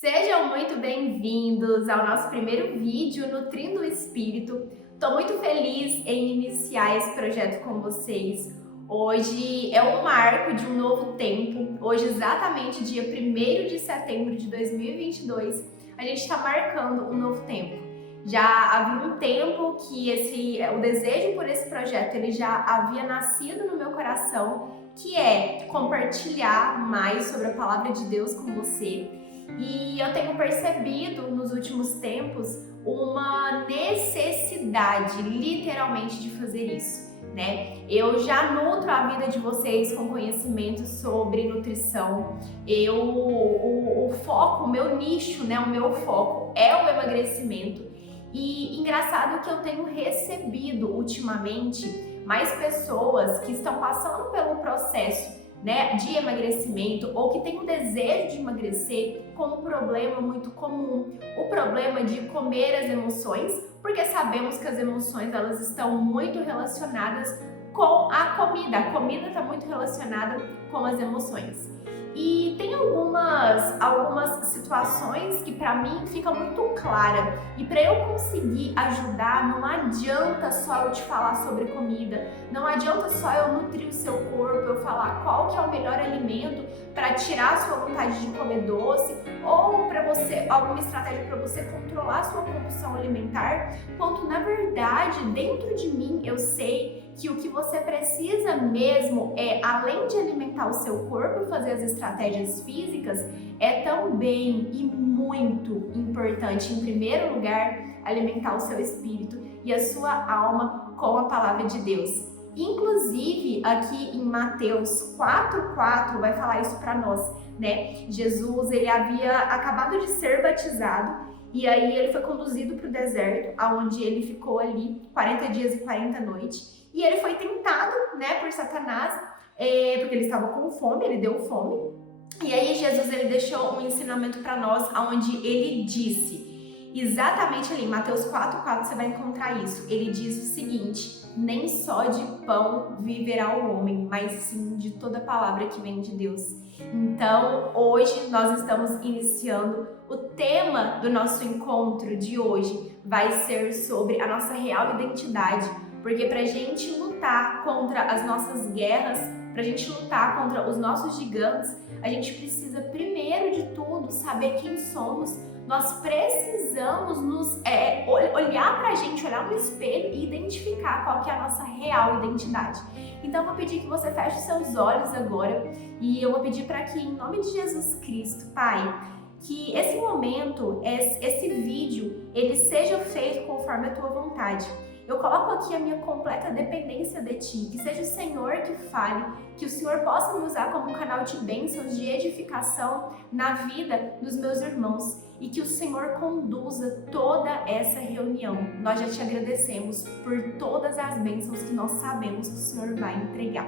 Sejam muito bem-vindos ao nosso primeiro vídeo Nutrindo o Espírito. Estou muito feliz em iniciar esse projeto com vocês. Hoje é um marco de um novo tempo. Hoje, exatamente dia 1º de setembro de 2022, a gente está marcando um novo tempo. Já havia um tempo que o desejo por esse projeto ele já havia nascido no meu coração, que é compartilhar mais sobre a palavra de Deus com você. E eu tenho percebido nos últimos tempos uma necessidade, literalmente, de fazer isso, né? Eu já nutro a vida de vocês com conhecimento sobre nutrição. O foco, o meu nicho, né? O meu foco é o emagrecimento. E engraçado que eu tenho recebido ultimamente mais pessoas que estão passando pelo processo, né, de emagrecimento ou que tem o desejo de emagrecer com um problema muito comum, o problema de comer as emoções, porque sabemos que as emoções elas estão muito relacionadas com a comida está muito relacionada com as emoções. E tem algumas situações que para mim fica muito clara. E para eu conseguir ajudar, não adianta só eu te falar sobre comida, não adianta só eu nutrir o seu corpo, eu falar qual que é o melhor alimento para tirar a sua vontade de comer doce ou para você alguma estratégia para você controlar a sua compulsão alimentar, quanto na verdade dentro de mim eu sei que o que você precisa mesmo é, além de alimentar o seu corpo e fazer as estratégias físicas, é também e muito importante, em primeiro lugar, alimentar o seu espírito e a sua alma com a palavra de Deus. Inclusive, aqui em Mateus 4:4 vai falar isso para nós, né? Jesus, ele havia acabado de ser batizado e aí ele foi conduzido para o deserto, onde ele ficou ali 40 dias e 40 noites. E ele foi tentado, né, por Satanás, porque ele estava com fome, ele deu fome. E aí Jesus ele deixou um ensinamento para nós, onde ele disse, exatamente ali, em Mateus 4:4 você vai encontrar isso. Ele diz o seguinte: nem só de pão viverá o homem, mas sim de toda palavra que vem de Deus. Então, hoje nós estamos iniciando o tema do nosso encontro de hoje. Vai ser sobre a nossa real identidade. Porque pra gente lutar contra as nossas guerras, pra gente lutar contra os nossos gigantes, a gente precisa, primeiro de tudo, saber quem somos. Nós precisamos olhar pra gente, olhar no espelho e identificar qual que é a nossa real identidade. Então eu vou pedir que você feche seus olhos agora e eu vou pedir para que, em nome de Jesus Cristo, Pai, que esse momento, esse vídeo, ele seja feito conforme a tua vontade. Eu coloco aqui a minha completa dependência de Ti, que seja o Senhor que fale, que o Senhor possa me usar como um canal de bênçãos, de edificação na vida dos meus irmãos e que o Senhor conduza toda essa reunião. Nós já Te agradecemos por todas as bênçãos que nós sabemos que o Senhor vai entregar.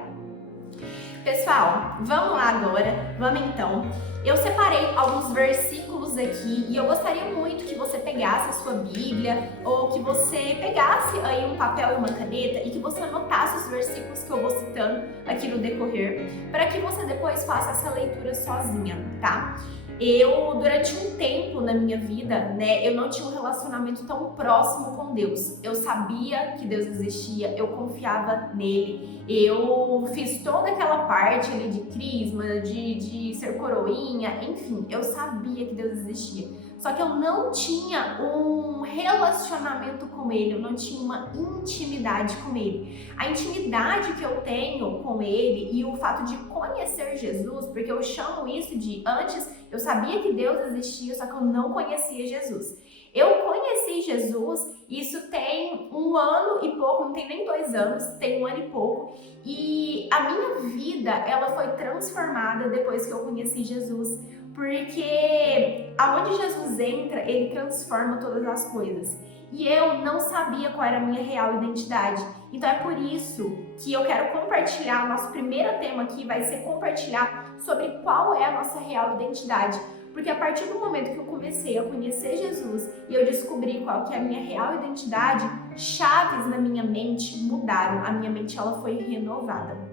Pessoal, vamos lá agora, vamos então. Eu separei alguns versículos aqui e eu gostaria muito que você pegasse a sua Bíblia ou que você pegasse aí um papel e uma caneta e que você anotasse os versículos que eu vou citando aqui no decorrer, para que você depois faça essa leitura sozinha, tá? Eu, durante um tempo na minha vida, né, eu não tinha um relacionamento tão próximo com Deus. Eu sabia que Deus existia, eu confiava nele, eu fiz toda aquela parte ali de crisma, de ser coroinha, enfim, eu sabia que Deus existia. Só que eu não tinha um relacionamento com ele, eu não tinha uma intimidade com ele. A intimidade que eu tenho com ele e o fato de conhecer Jesus, porque eu chamo isso de antes, eu sabia que Deus existia, só que eu não conhecia Jesus. Eu conheci Jesus, isso tem 1 ano e pouco, não tem nem 2 anos, tem 1 ano e pouco. E a minha vida, ela foi transformada depois que eu conheci Jesus. Porque aonde Jesus entra, ele transforma todas as coisas. E eu não sabia qual era a minha real identidade. Então é por isso que eu quero compartilhar, o nosso primeiro tema aqui vai ser compartilhar sobre qual é a nossa real identidade. Porque a partir do momento que eu comecei a conhecer Jesus e eu descobri qual que é a minha real identidade, chaves na minha mente mudaram, a minha mente ela foi renovada.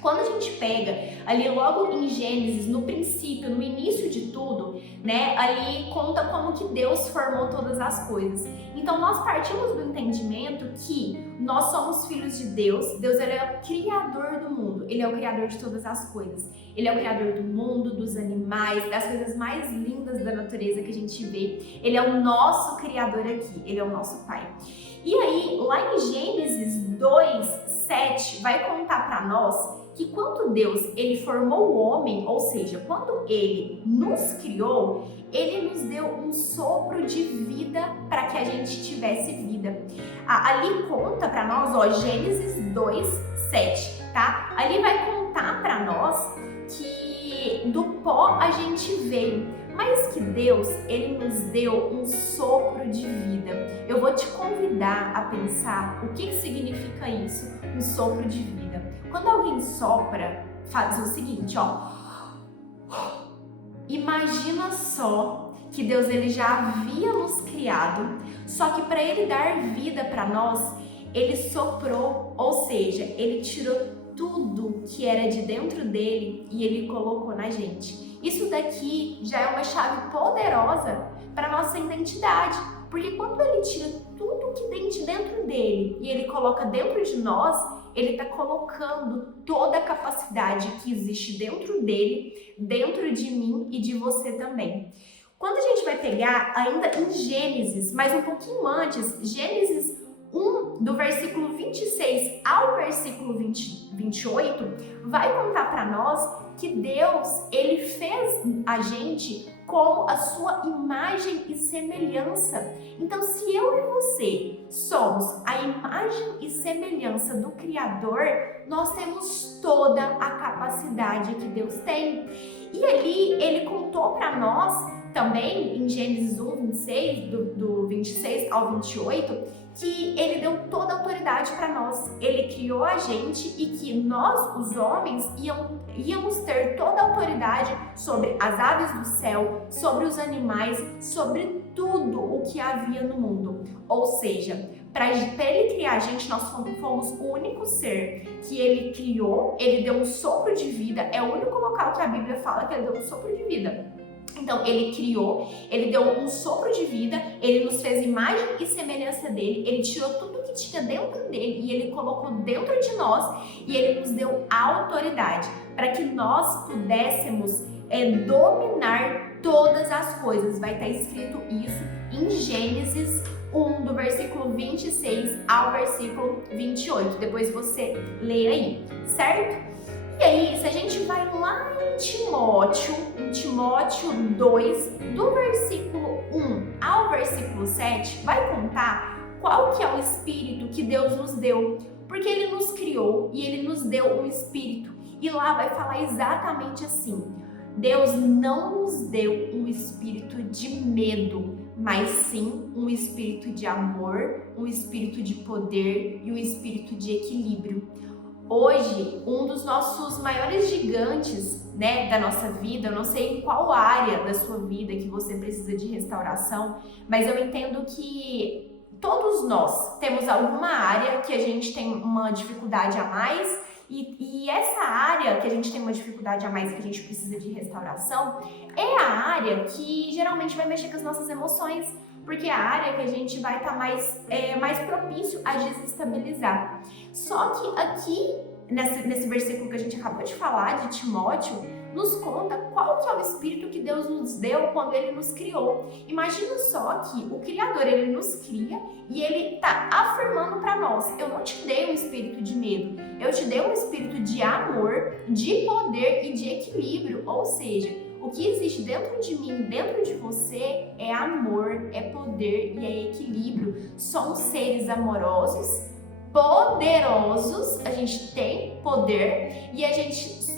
Quando a gente pega ali logo em Gênesis, no princípio, no início de tudo, né, ali conta como que Deus formou todas as coisas. Então nós partimos do entendimento que nós somos filhos de Deus. Deus, ele é o criador do mundo, ele é o criador de todas as coisas. Ele é o criador do mundo, dos animais, das coisas mais lindas da natureza que a gente vê. Ele é o nosso criador aqui, ele é o nosso pai. E aí, lá em Gênesis 2:7, vai contar para nós que quando Deus ele formou o homem, ou seja, quando ele nos criou, ele nos deu um sopro de vida para que a gente tivesse vida. Ali conta para nós, ó, Gênesis 2:7, tá? Ali vai contar para nós que do pó a gente veio, mas que Deus, ele nos deu um sopro de vida. Eu vou te convidar a pensar o que significa isso, um sopro de vida. Quando alguém sopra, faz o seguinte, ó. Imagina só que Deus, ele já havia nos criado, só que para ele dar vida para nós, ele soprou, ou seja, ele tirou tudo que era de dentro dele e ele colocou na gente. Isso daqui já é uma chave poderosa para nossa identidade, porque quando ele tira tudo que tem de dentro dele e ele coloca dentro de nós, ele está colocando toda a capacidade que existe dentro dele, dentro de mim e de você também. Quando a gente vai pegar ainda em Gênesis, mas um pouquinho antes, Gênesis 1, do versículo 26 ao versículo 28, vai contar para nós que Deus, ele fez a gente como a sua imagem e semelhança. Então, se eu e você somos a imagem e semelhança do Criador, nós temos toda a capacidade que Deus tem. E ali, ele contou para nós também, em Gênesis 1:26, do 26 ao 28, que ele deu toda a autoridade para nós. Ele criou a gente e que nós, os homens, íamos ter toda a autoridade sobre as aves do céu, sobre os animais, sobre tudo o que havia no mundo. Ou seja, para ele criar a gente, nós fomos o único ser que ele criou, ele deu um sopro de vida, é o único local que a Bíblia fala que ele deu um sopro de vida. Então, ele criou, ele deu um sopro de vida, ele nos fez imagem e semelhança dele, ele tirou tudo que tinha dentro dele e ele colocou dentro de nós e ele nos deu autoridade para que nós pudéssemos dominar todas as coisas. Vai estar escrito isso em Gênesis 1, do versículo 26 ao versículo 28. Depois você lê aí, certo? E aí, se a gente vai lá em Timóteo 2, do versículo 1 ao versículo 7, vai contar qual que é o espírito que Deus nos deu. Porque ele nos criou e ele nos deu um espírito. E lá vai falar exatamente assim: Deus não nos deu um espírito de medo, mas sim um espírito de amor, um espírito de poder e um espírito de equilíbrio. Hoje, um dos nossos maiores gigantes, né, da nossa vida, eu não sei em qual área da sua vida que você precisa de restauração, mas eu entendo que todos nós temos alguma área que a gente tem uma dificuldade a mais e essa área que a gente tem uma dificuldade a mais e que a gente precisa de restauração é a área que geralmente vai mexer com as nossas emoções, porque é a área que a gente vai estar mais propício a desestabilizar. Só que aqui, nesse versículo que a gente acabou de falar, de Timóteo, nos conta qual que é o espírito que Deus nos deu quando ele nos criou. Imagina só que o Criador, ele nos cria e ele está afirmando para nós: eu não te dei um espírito de medo, eu te dei um espírito de amor, de poder e de equilíbrio. Ou seja, o que existe dentro de mim, dentro de você, é amor, é poder e é equilíbrio. Somos seres amorosos, poderosos, a gente tem poder e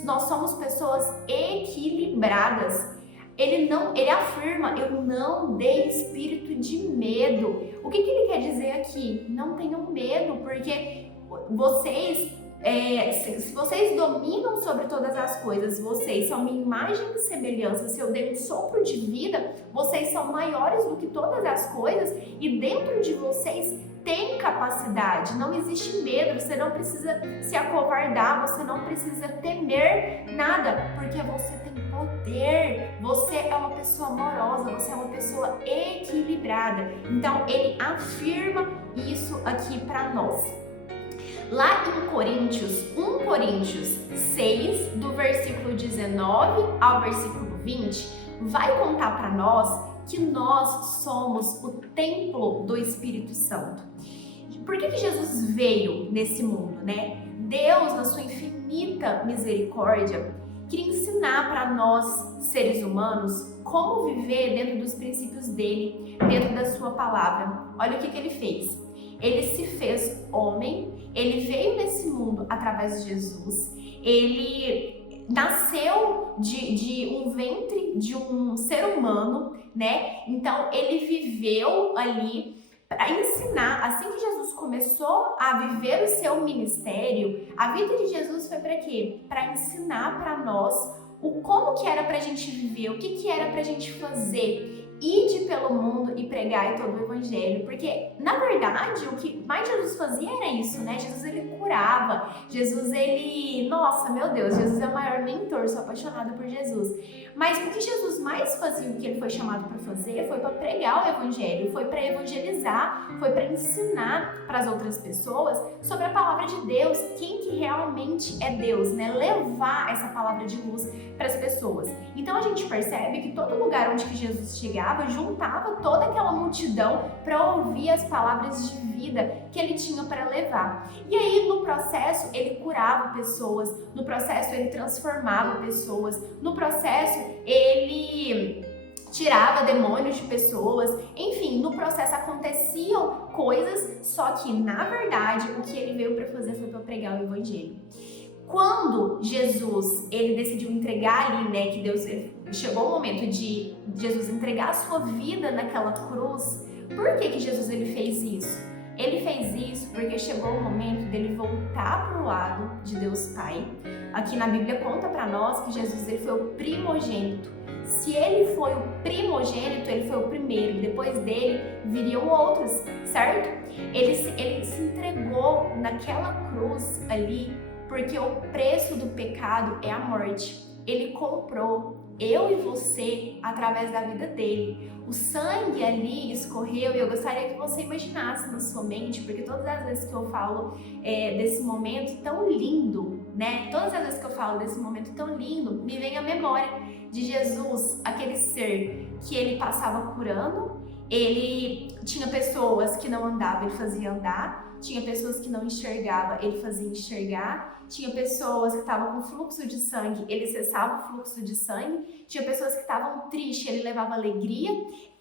nós somos pessoas equilibradas. Ele afirma: eu não dei espírito de medo. O que ele quer dizer aqui? Não tenham medo, porque se vocês dominam sobre todas as coisas, vocês são minha imagem e semelhança. Se eu dei um sopro de vida, vocês são maiores do que todas as coisas e dentro de vocês tem capacidade, não existe medo, você não precisa se acovardar, você não precisa temer nada, porque você tem poder, você é uma pessoa amorosa, você é uma pessoa equilibrada. Então ele afirma isso aqui para nós. Lá em Coríntios, 1 Coríntios 6, do versículo 19 ao versículo 20, vai contar para nós que nós somos o templo do Espírito Santo. Por que Jesus veio nesse mundo, né? Deus, na sua infinita misericórdia, queria ensinar para nós, seres humanos, como viver dentro dos princípios dele, dentro da sua palavra. Olha o que ele fez. Ele se fez homem, ele veio nesse mundo através de Jesus, ele nasceu de um ventre de um ser humano, né? Então ele viveu ali para ensinar. Assim que Jesus começou a viver o seu ministério, a vida de Jesus foi para quê? Para ensinar para nós o como que era para a gente viver, o que era para a gente fazer. Ide pelo mundo e pregai todo o evangelho, porque na verdade o que mais Jesus fazia era isso, né? Jesus ele curava, Jesus ele, nossa, meu Deus, Jesus é o maior mentor, sou apaixonada por Jesus. Mas o que Jesus mais fazia, o que ele foi chamado para fazer, foi para pregar o evangelho, foi para evangelizar, foi para ensinar para as outras pessoas sobre a palavra de Deus, quem que realmente é Deus, né? Levar essa palavra de luz para as pessoas. Então a gente percebe que todo lugar onde que Jesus chegava, juntava toda aquela multidão para ouvir as palavras de vida que ele tinha para levar. E aí no processo ele curava pessoas, no processo ele transformava pessoas, no processo ele tirava demônios de pessoas, enfim, no processo aconteciam coisas, só que na verdade o que ele veio para fazer foi para pregar o evangelho. Quando Jesus, ele decidiu entregar ali, né, que Deus, chegou o momento de Jesus entregar a sua vida naquela cruz, por que Jesus ele fez isso? Ele fez isso porque chegou o momento dele voltar para o lado de Deus Pai. Aqui na Bíblia conta para nós que Jesus ele foi o primogênito. Se ele foi o primogênito, ele foi o primeiro, depois dele viriam outros, certo? Ele se entregou naquela cruz ali, porque o preço do pecado é a morte. Ele comprou eu e você através da vida dele. O sangue ali escorreu e eu gostaria que você imaginasse na sua mente, porque todas as vezes que eu falo desse momento tão lindo, né? Todas as vezes que eu falo desse momento tão lindo, me vem a memória de Jesus, aquele ser que ele passava curando. Ele tinha pessoas que não andavam, ele fazia andar. Tinha pessoas que não enxergavam, ele fazia enxergar. Tinha pessoas que estavam com fluxo de sangue, ele cessava o fluxo de sangue. Tinha pessoas que estavam tristes, ele levava alegria.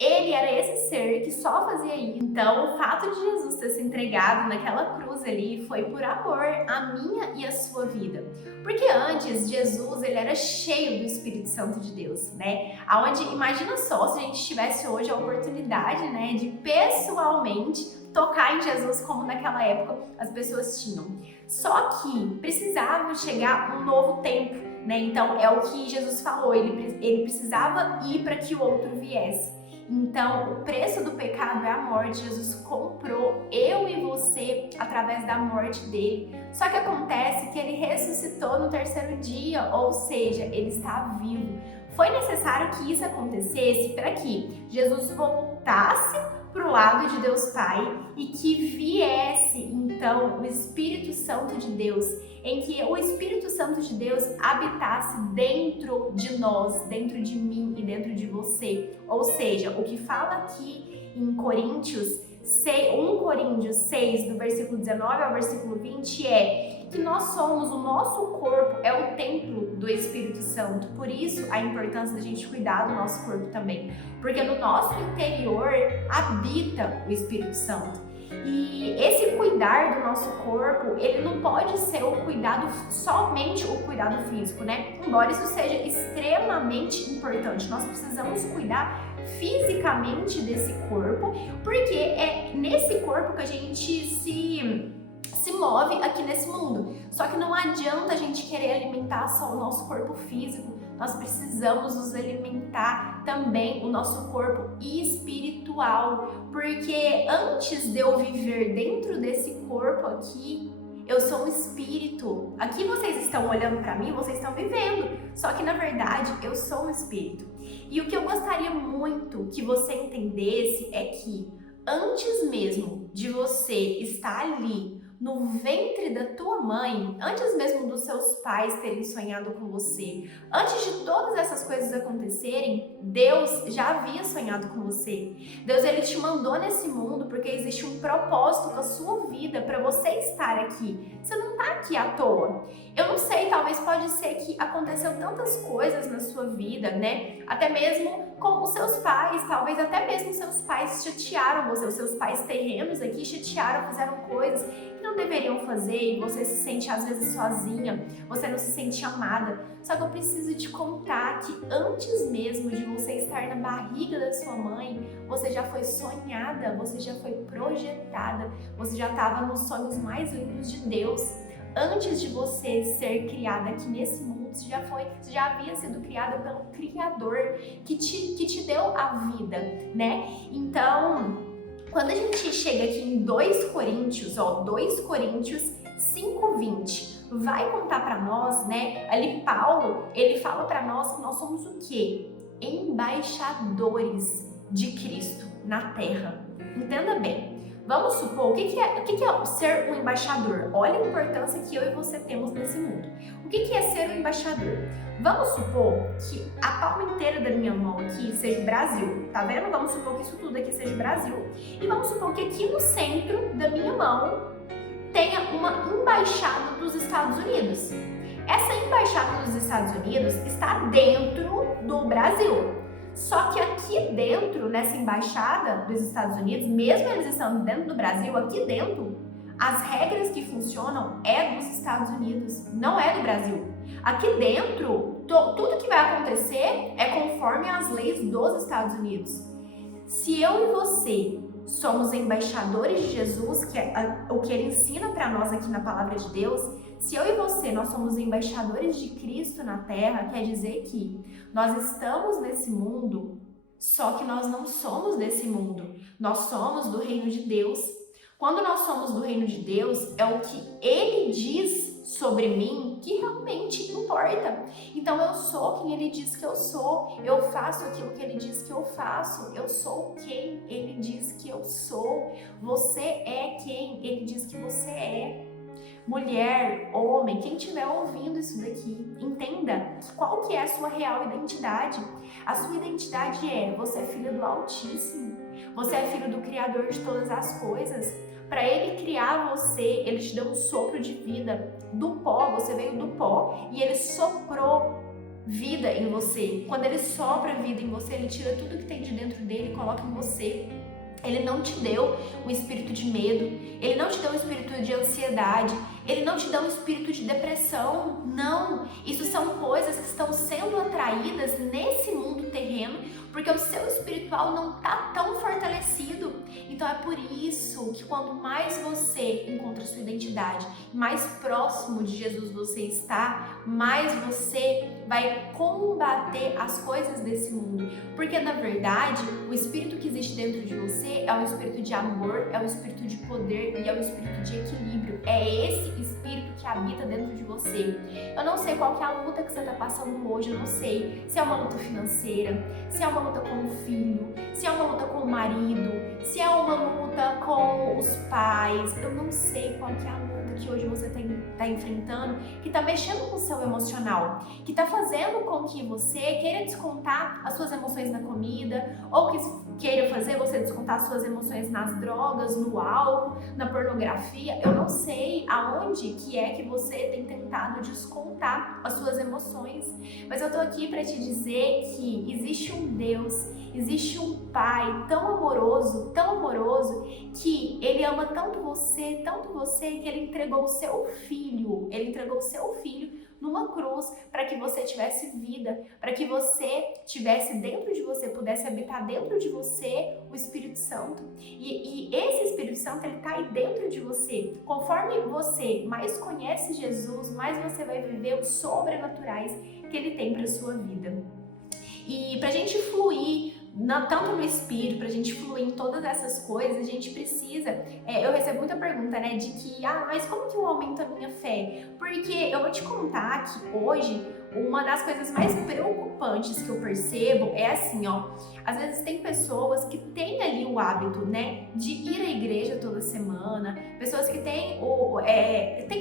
Ele era esse ser que só fazia isso. Então, o fato de Jesus ter se entregado naquela cruz ali foi por amor à minha e à sua vida. Porque antes, Jesus, ele era cheio do Espírito Santo de Deus, né? Aonde, imagina só, se a gente tivesse hoje a oportunidade, né, de pessoalmente tocar em Jesus como naquela época as pessoas tinham. Só que precisava chegar um novo tempo, né? Então é o que Jesus falou, ele precisava ir para que o outro viesse. Então o preço do pecado é a morte. Jesus comprou eu e você através da morte dele. Só que acontece que ele ressuscitou no terceiro dia, ou seja, ele está vivo. Foi necessário que isso acontecesse para que Jesus voltasse para o lado de Deus Pai e que viesse então o Espírito Santo de Deus, em que o Espírito Santo de Deus habitasse dentro de nós, dentro de mim e dentro de você. Ou seja, o que fala aqui em Coríntios 1 Coríntios 6, do versículo 19 ao versículo 20 é que nós somos, o nosso corpo é o templo do Espírito Santo. Por isso a importância da gente cuidar do nosso corpo também, porque no nosso interior habita o Espírito Santo. E esse cuidar do nosso corpo, ele não pode ser o cuidado, somente o cuidado físico, né? Embora isso seja extremamente importante, nós precisamos cuidar fisicamente desse corpo, porque é nesse corpo que a gente se se move aqui nesse mundo. Só que não adianta a gente querer alimentar só o nosso corpo físico, nós precisamos nos alimentar também o nosso corpo espiritual, porque antes de eu viver dentro desse corpo aqui, eu sou um espírito. Aqui vocês estão olhando para mim, vocês estão vivendo, só que na verdade eu sou um espírito. E o que eu gostaria muito que você entendesse é que antes mesmo de você estar ali no ventre da tua mãe, antes mesmo dos seus pais terem sonhado com você, antes de todas essas coisas acontecerem, Deus já havia sonhado com você. Deus, ele te mandou nesse mundo porque existe um propósito com a sua vida para você estar aqui. Você não está aqui à toa. Eu não sei, talvez pode ser que aconteceu tantas coisas na sua vida, né? Até mesmo com os seus pais, talvez até mesmo seus pais chatearam você, os seus pais terrenos aqui chatearam, fizeram coisas que não deveriam fazer e você se sente às vezes sozinha, você não se sente amada. Só que eu preciso te contar que antes mesmo de você estar na barriga da sua mãe, você já foi sonhada, você já foi projetada, você já estava nos sonhos mais lindos de Deus. Antes de você ser criada aqui nesse mundo, você já havia sido criada pelo Criador que te deu a vida, né? Então, quando a gente chega aqui em 2 Coríntios 5:20, vai contar para nós, né? Ali Paulo, ele fala para nós que nós somos o quê? Embaixadores de Cristo na Terra. Entenda bem. Vamos supor, o que é ser um embaixador? Olha a importância que eu e você temos nesse mundo. O que é ser um embaixador? Vamos supor que a palma inteira da minha mão aqui seja o Brasil, tá vendo? Vamos supor que isso tudo aqui seja o Brasil. E vamos supor que aqui no centro da minha mão tenha uma embaixada dos Estados Unidos. Essa embaixada dos Estados Unidos está dentro do Brasil. Só que aqui dentro, nessa embaixada dos Estados Unidos, mesmo eles estando dentro do Brasil, aqui dentro, as regras que funcionam é dos Estados Unidos, não é do Brasil. Aqui dentro, tudo que vai acontecer é conforme as leis dos Estados Unidos. Se eu e você somos embaixadores de Jesus, que é o que ele ensina para nós aqui na palavra de Deus, se eu e você, nós somos embaixadores de Cristo na Terra, quer dizer que nós estamos nesse mundo, só que nós não somos desse mundo. Nós somos do reino de Deus. Quando nós somos do reino de Deus, é o que Ele diz sobre mim que realmente importa. Então eu sou quem Ele diz que eu sou, eu faço aquilo que Ele diz que eu faço, eu sou quem Ele diz que eu sou, você é quem Ele diz que você é. Mulher, homem, quem estiver ouvindo isso daqui, entenda qual que é a sua real identidade. A sua identidade é: você é filha do Altíssimo, você é filho do Criador de todas as coisas. Para Ele criar você, Ele te deu um sopro de vida. Do pó, você veio do pó e Ele soprou vida em você. Quando Ele sopra vida em você, Ele tira tudo que tem de dentro dele e coloca em você. Ele não te deu um espírito de medo, Ele não te deu um espírito de ansiedade, Ele não te deu um espírito de depressão, não. Isso são coisas que estão sendo atraídas nesse mundo terreno, porque o seu espiritual não está tão fortalecido. Então é por isso que quanto mais você encontra sua identidade, mais próximo de Jesus você está, mais você vai combater as coisas desse mundo. Porque na verdade, o espírito que existe dentro de você é um espírito de amor, é um espírito de poder e é um espírito de equilíbrio. É esse espírito que habita dentro de você. Eu não sei qual que é a luta que você está passando hoje, eu não sei se é uma luta financeira, se é uma luta com o filho, se é uma luta com o marido, se é uma luta com os pais. Eu não sei qual que é a luta que hoje você está enfrentando, que está mexendo com o seu emocional, que está fazendo com que você queira descontar as suas emoções na comida, ou que queira fazer você descontar as suas emoções nas drogas, no álcool, na pornografia. Eu não sei aonde que é que você tem tentado descontar as suas emoções, mas eu tô aqui para te dizer que existe um Deus, existe um Pai tão amoroso, que Ele ama tanto você, que Ele entregou o seu filho, numa cruz para que você tivesse vida, para que você tivesse dentro de você, pudesse habitar dentro de você o Espírito Santo. E esse Espírito Santo, ele tá aí dentro de você. Conforme você mais conhece Jesus, mais você vai viver os sobrenaturais que ele tem para sua vida. E pra gente fluir tanto no espírito, pra gente fluir em todas essas coisas, a gente precisa, eu recebo muita pergunta, né, de que, mas como que eu aumento a minha fé? Porque eu vou te contar que hoje, uma das coisas mais preocupantes que eu percebo é assim, às vezes tem pessoas que têm ali o hábito, né, de ir à igreja toda semana, pessoas que têm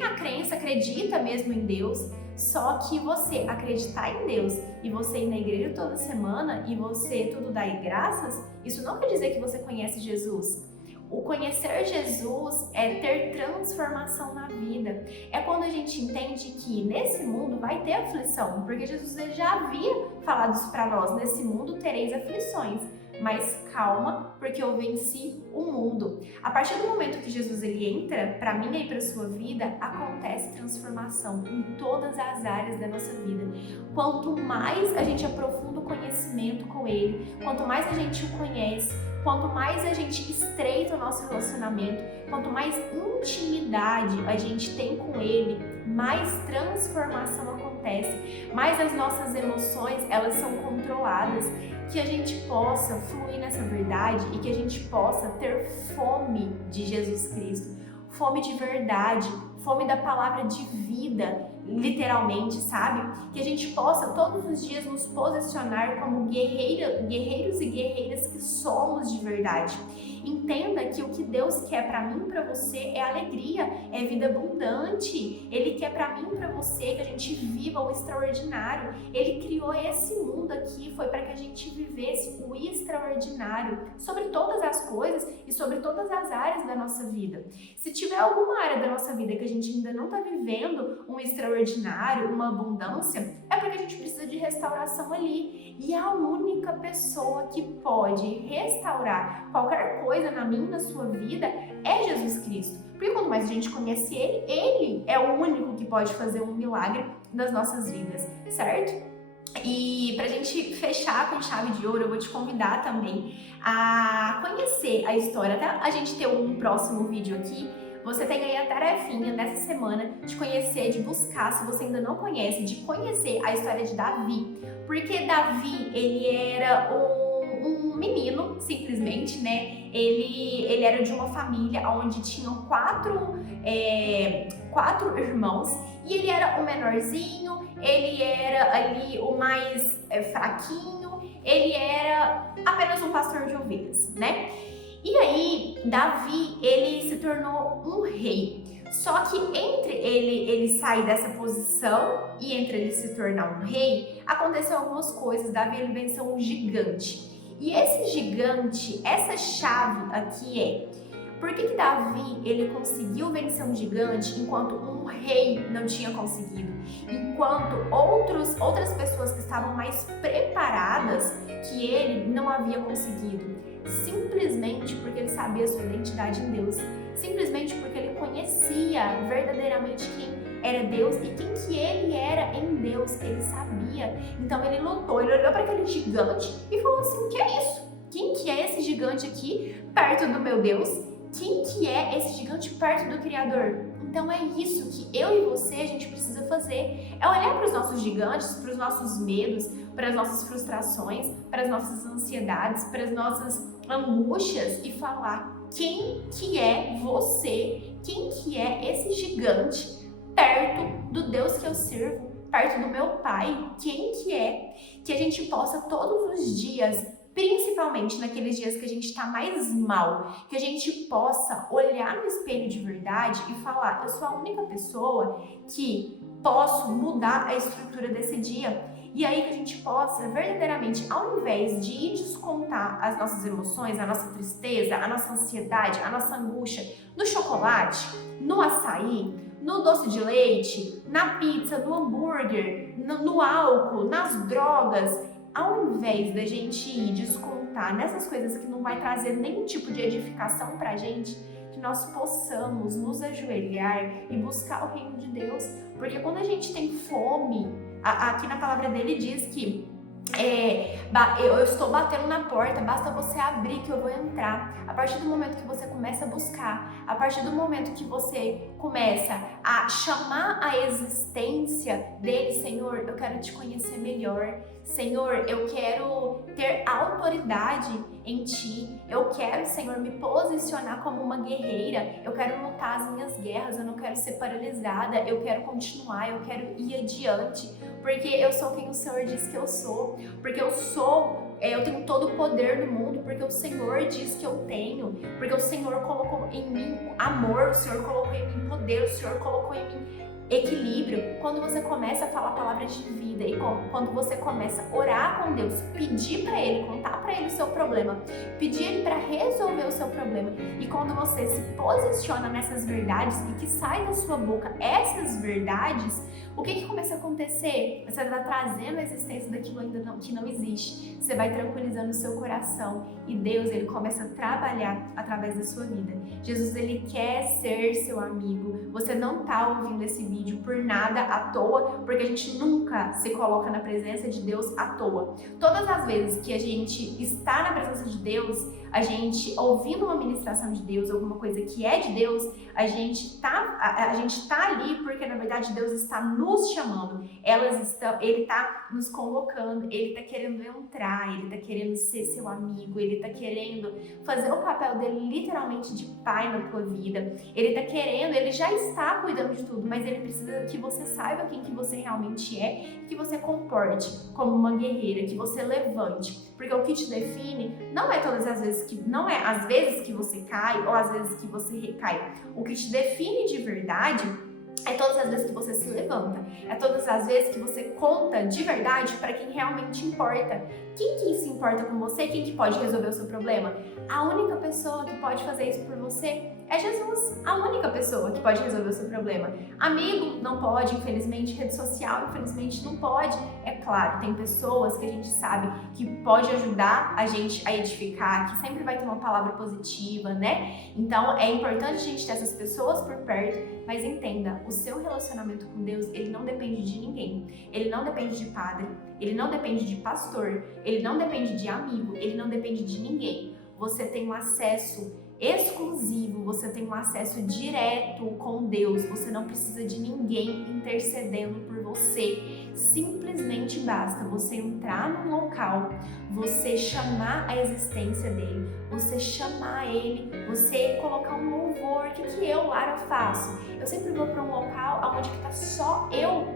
a crença, acredita mesmo em Deus, só que você acreditar em Deus e você ir na igreja toda semana e você tudo dar graças, isso não quer dizer que você conhece Jesus. O conhecer Jesus é ter transformação na vida. É quando a gente entende que nesse mundo vai ter aflição, porque Jesus ele já havia falado isso para nós, nesse mundo tereis aflições. Mas calma, porque eu venci o mundo. A partir do momento que Jesus ele entra para mim e para sua vida, acontece transformação em todas as áreas da nossa vida. Quanto mais a gente aprofunda o conhecimento com ele, quanto mais a gente o conhece, quanto mais a gente estreita o nosso relacionamento, quanto mais intimidade a gente tem com ele, mais transformação acontece, mais as nossas emoções elas são controladas, que a gente possa fluir nessa verdade e que a gente possa ter fome de Jesus Cristo, fome de verdade, fome da palavra de vida, literalmente, sabe? Que a gente possa todos os dias nos posicionar como guerreiros e guerreiras que somos de verdade. Entenda que o que Deus quer para mim e para você é alegria, é vida abundante. Ele quer para mim e para você que a gente viva o extraordinário. Ele criou esse mundo aqui, foi para que a gente vivesse o extraordinário sobre todas as coisas e sobre todas as áreas da nossa vida. Se tiver alguma área da nossa vida que a gente ainda não está vivendo um extraordinário, uma abundância, é porque a gente precisa de restauração ali. E a única pessoa que pode restaurar qualquer coisa na minha e na sua vida é Jesus Cristo. Porque quanto mais a gente conhece Ele, Ele é o único que pode fazer um milagre nas nossas vidas, certo? E pra gente fechar com chave de ouro, eu vou te convidar também a conhecer a história. Até a gente ter um próximo vídeo aqui, você tem aí a tarefinha nessa semana de conhecer, de buscar, se você ainda não conhece, de conhecer a história de Davi. Porque Davi, ele era um menino, simplesmente, né? Ele era de uma família onde tinham quatro irmãos e ele era o menorzinho, ele era ali o mais fraquinho, ele era apenas um pastor de ovelhas, né? E aí, Davi, ele se tornou um rei. Só que entre ele sair dessa posição e entre ele se tornar um rei, aconteceu algumas coisas. Davi, ele venceu um gigante. E esse gigante, essa chave aqui é: por que Davi, ele conseguiu vencer um gigante enquanto um rei não tinha conseguido? Enquanto outras pessoas que estavam mais preparadas que ele não havia conseguido? Simplesmente porque ele sabia a sua identidade em Deus, simplesmente porque ele conhecia verdadeiramente quem era Deus e quem que ele era em Deus, ele sabia. Então ele lutou, ele olhou para aquele gigante e falou assim: o que é isso? Quem que é esse gigante aqui perto do meu Deus? Quem que é esse gigante perto do Criador? Então é isso que eu e você a gente precisa fazer, é olhar para os nossos gigantes, para os nossos medos, para as nossas frustrações, para as nossas ansiedades, para as nossas angústias e falar: quem que é você? Quem que é esse gigante perto do Deus que eu sirvo, perto do meu Pai? Quem que é? Que a gente possa todos os dias, principalmente naqueles dias que a gente está mais mal, que a gente possa olhar no espelho de verdade e falar: eu sou a única pessoa que posso mudar a estrutura desse dia. E aí que a gente possa verdadeiramente, ao invés de ir descontar as nossas emoções, a nossa tristeza, a nossa ansiedade, a nossa angústia no chocolate, no açaí, no doce de leite, na pizza, no hambúrguer, no álcool, nas drogas, ao invés da gente ir descontar nessas coisas que não vai trazer nenhum tipo de edificação pra gente, que nós possamos nos ajoelhar e buscar o reino de Deus. Porque quando a gente tem fome, aqui na palavra dele diz que eu estou batendo na porta, basta você abrir que eu vou entrar. A partir do momento que você começa a buscar, a partir do momento que você começa a chamar a existência dele, Senhor, eu quero te conhecer melhor. Senhor, eu quero ter autoridade em Ti. Eu quero, Senhor, me posicionar como uma guerreira. Eu quero lutar as minhas guerras, eu não quero ser paralisada. Eu quero continuar, eu quero ir adiante. Porque eu sou quem o Senhor diz que eu sou. Porque eu tenho todo o poder do mundo, porque o Senhor diz que eu tenho, porque o Senhor colocou em mim amor, o Senhor colocou em mim poder, o Senhor colocou em mim equilíbrio. Quando você começa a falar palavras de vida e quando você começa a orar com Deus, pedir para Ele, contar para Ele o seu problema, pedir Ele para resolver o seu problema, e quando você se posiciona nessas verdades e que sai da sua boca essas verdades, o que começa a acontecer? Você vai trazendo a existência daquilo que não existe. Você vai tranquilizando o seu coração e Deus, Ele começa a trabalhar através da sua vida. Jesus, Ele quer ser seu amigo. Você não está ouvindo esse vídeo por nada, à toa, porque a gente nunca se coloca na presença de Deus à toa. Todas as vezes que a gente está na presença de Deus, a gente ouvindo uma ministração de Deus, alguma coisa que é de Deus, a gente tá ali porque na verdade Deus está nos chamando, Ele está nos convocando, Ele está querendo entrar, Ele está querendo ser seu amigo, Ele está querendo fazer o papel dele literalmente de pai na tua vida, Ele já está cuidando de tudo, mas Ele precisa que você saiba quem que você realmente é, que você comporte como uma guerreira, que você levante, porque o que te define não é todas as vezes não é às vezes que você cai ou às vezes que você recai. O que te define de verdade é todas as vezes que você se levanta, é todas as vezes que você conta de verdade para quem realmente importa. Quem que se importa com você? Quem que pode resolver o seu problema? A única pessoa que pode fazer isso por você é Jesus. A única pessoa que pode resolver o seu problema. Amigo não pode, infelizmente. Rede social, infelizmente, não pode. É claro, tem pessoas que a gente sabe que pode ajudar a gente a edificar, que sempre vai ter uma palavra positiva, né? Então, é importante a gente ter essas pessoas por perto, mas entenda, o seu relacionamento com Deus, ele não depende de ninguém. Ele não depende de padre, ele não depende de pastor, ele não depende de amigo, ele não depende de ninguém. Você tem um acesso exclusivo, você tem um acesso direto com Deus, você não precisa de ninguém intercedendo por você. Simplesmente basta você entrar num local, você chamar a existência dele, você chamar ele, você colocar um louvor. O que eu, Lara, faço? Eu sempre vou para um local onde está só eu,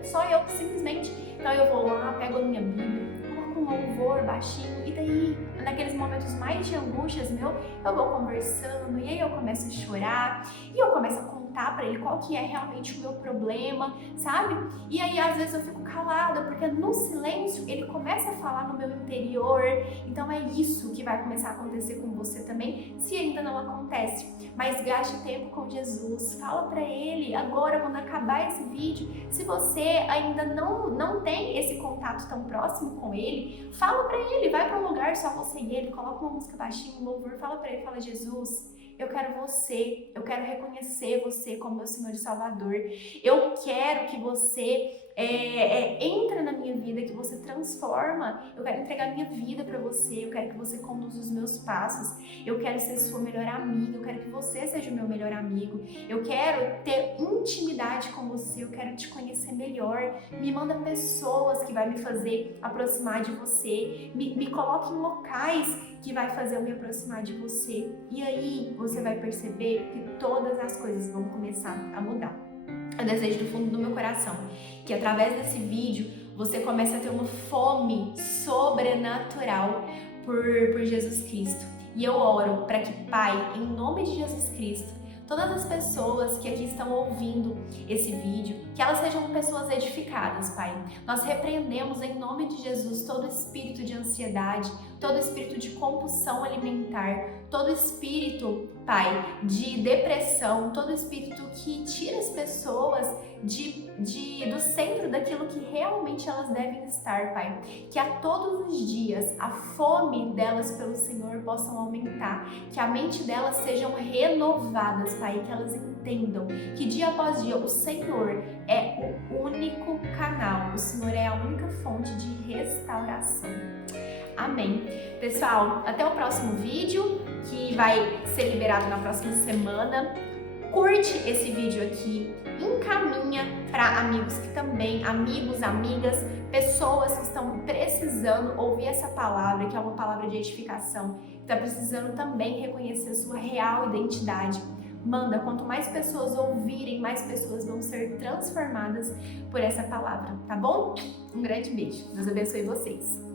simplesmente. Então eu vou lá, pego a minha Bíblia, coloco um louvor baixinho, e daí, naqueles momentos mais de angústias eu vou conversando, e aí eu começo a chorar, e eu começo a contar pra ele qual que é realmente o meu problema, sabe? E aí às vezes eu fico calada, porque no silêncio ele começa a falar no meu interior. Então é isso que vai começar a acontecer com você também, se ainda não acontece. Mas gaste tempo com Jesus, fala pra ele agora, quando acabar esse vídeo. Se você ainda não tem esse contato tão próximo com ele, fala pra ele, vai pra um lugar só você e ele, coloca uma música baixinha, um louvor, fala pra ele, fala: Jesus, eu quero você, eu quero reconhecer você como meu Senhor e Salvador. Eu quero que você entra na minha vida, que você transforma. Eu quero entregar minha vida para você, eu quero que você conduza os meus passos. Eu quero ser sua melhor amiga, eu quero que você seja o meu melhor amigo. Eu quero ter intimidade com você, eu quero te conhecer melhor. Me manda pessoas que vai me fazer aproximar de você. Me coloque em locais que vai fazer eu me aproximar de você. E aí você vai perceber que todas as coisas vão começar a mudar. Eu desejo do fundo do meu coração que através desse vídeo você comece a ter uma fome sobrenatural por Jesus Cristo. E eu oro para que, Pai, em nome de Jesus Cristo, todas as pessoas que aqui estão ouvindo esse vídeo, que elas sejam pessoas edificadas, Pai. Nós repreendemos em nome de Jesus todo espírito de ansiedade, todo espírito de compulsão alimentar, todo espírito, Pai, de depressão, todo espírito que tira as pessoas do centro daquilo que realmente elas devem estar, Pai. Que a todos os dias a fome delas pelo Senhor possam aumentar, que a mente delas sejam renovadas, Pai, que elas entendam que dia após dia o Senhor é o único canal, o Senhor é a única fonte de restauração. Amém. Pessoal, até o próximo vídeo, que vai ser liberado na próxima semana. Curte esse vídeo aqui, encaminha para amigos que também, amigos, amigas, pessoas que estão precisando ouvir essa palavra, que é uma palavra de edificação, que está precisando também reconhecer a sua real identidade. Manda, quanto mais pessoas ouvirem, mais pessoas vão ser transformadas por essa palavra, tá bom? Um grande beijo. Deus abençoe vocês.